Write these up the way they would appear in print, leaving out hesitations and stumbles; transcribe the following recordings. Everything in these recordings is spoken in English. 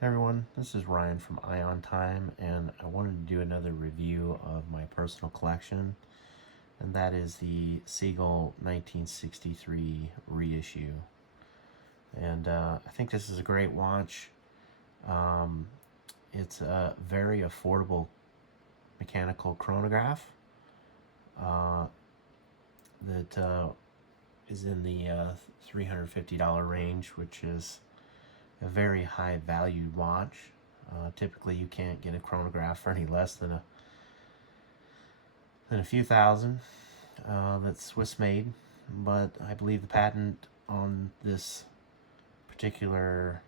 Hey everyone, this is Ryan from Ion Time, and I wanted to do another review of my personal collection, and that is the Seagull 1963 reissue. And I think this is a great watch. Um, it's a very affordable mechanical chronograph uh, that is in the $350 range, which is a very high valued watch. Typically you can't get a chronograph for any less than a few thousand. That's Swiss made, but I believe the patent on this particular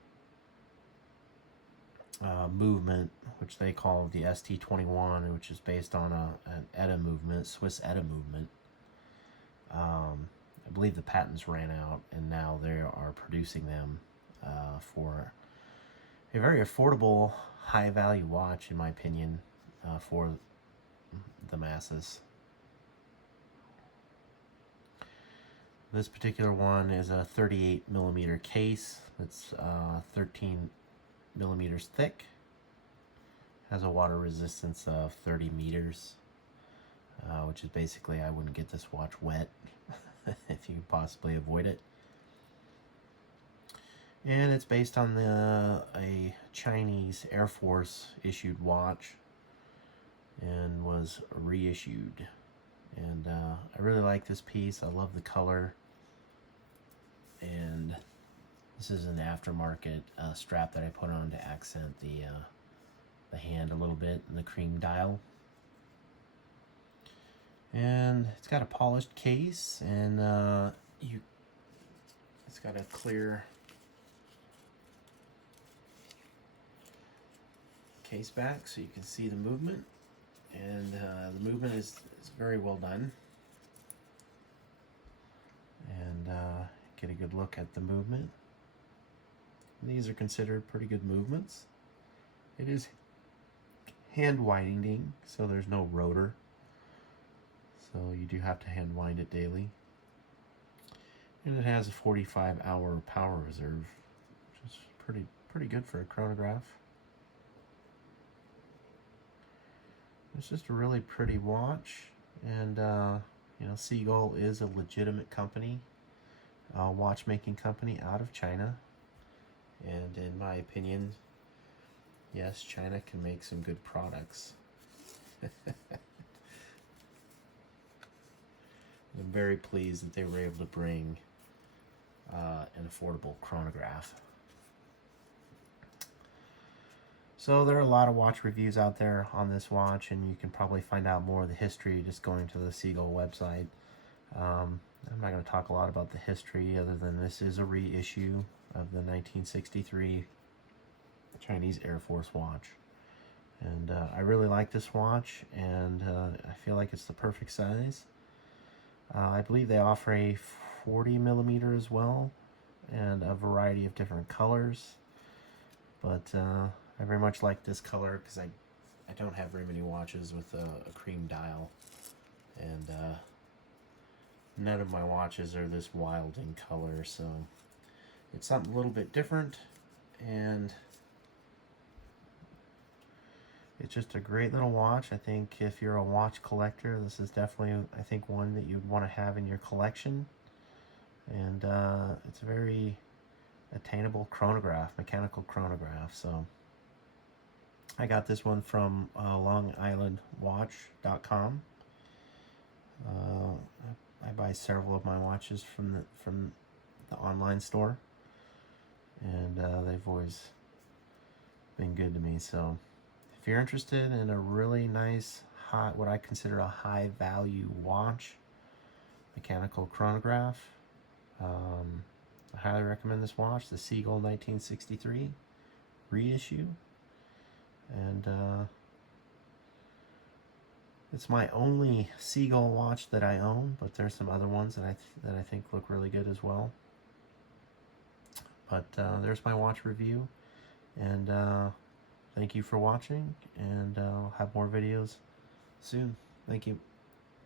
movement, which they call the ST21, which is based on an ETA movement, Swiss ETA movement. I believe the patents ran out, and now they are producing them for a very affordable, high-value watch, in my opinion, for the masses. This particular one is a 38 millimeter case. It's 13 millimeters thick. Has a water resistance of 30 meters, which is basically, I wouldn't get this watch wet if you could possibly avoid it. And it's based on a Chinese Air Force issued watch and was reissued. And I really like this piece. I love the color. And this is an aftermarket strap that I put on to accent the hand a little bit, and the cream dial. And it's got a polished case, and it's got a clear case back so you can see the movement, and the movement is very well done, and get a good look at the movement. These are considered pretty good movements. It is hand winding, so there's no rotor, so you do have to hand wind it daily. And it has a 45-hour power reserve, which is pretty good for a chronograph. It's just a really pretty watch, and you know, Seagull is a legitimate company, watchmaking company out of China, and in my opinion, yes, China can make some good products. I'm very pleased that they were able to bring an affordable chronograph. So there are a lot of watch reviews out there on this watch, and you can probably find out more of the history just going to the Seagull website. I'm not going to talk a lot about the history, other than this is a reissue of the 1963 Chinese Air Force watch. And I really like this watch, and I feel like it's the perfect size. I believe they offer a 40 millimeter as well, and a variety of different colors. But I very much like this color because I don't have very many watches with a cream dial, and none of my watches are this wild in color, so it's something a little bit different, and it's just a great little watch. I think if you're a watch collector, this is definitely, I think, one that you'd want to have in your collection. And it's a very attainable chronograph, mechanical chronograph. So I got this one from longislandwatch.com. I buy several of my watches from the online store, and they've always been good to me. So if you're interested in a really nice, high, what I consider a high value watch, mechanical chronograph, I highly recommend this watch, the Seagull 1963 reissue. And it's my only Seagull watch that I own, but there's some other ones that I think look really good as well. But there's my watch review, and thank you for watching, and I'll have more videos soon. Thank you.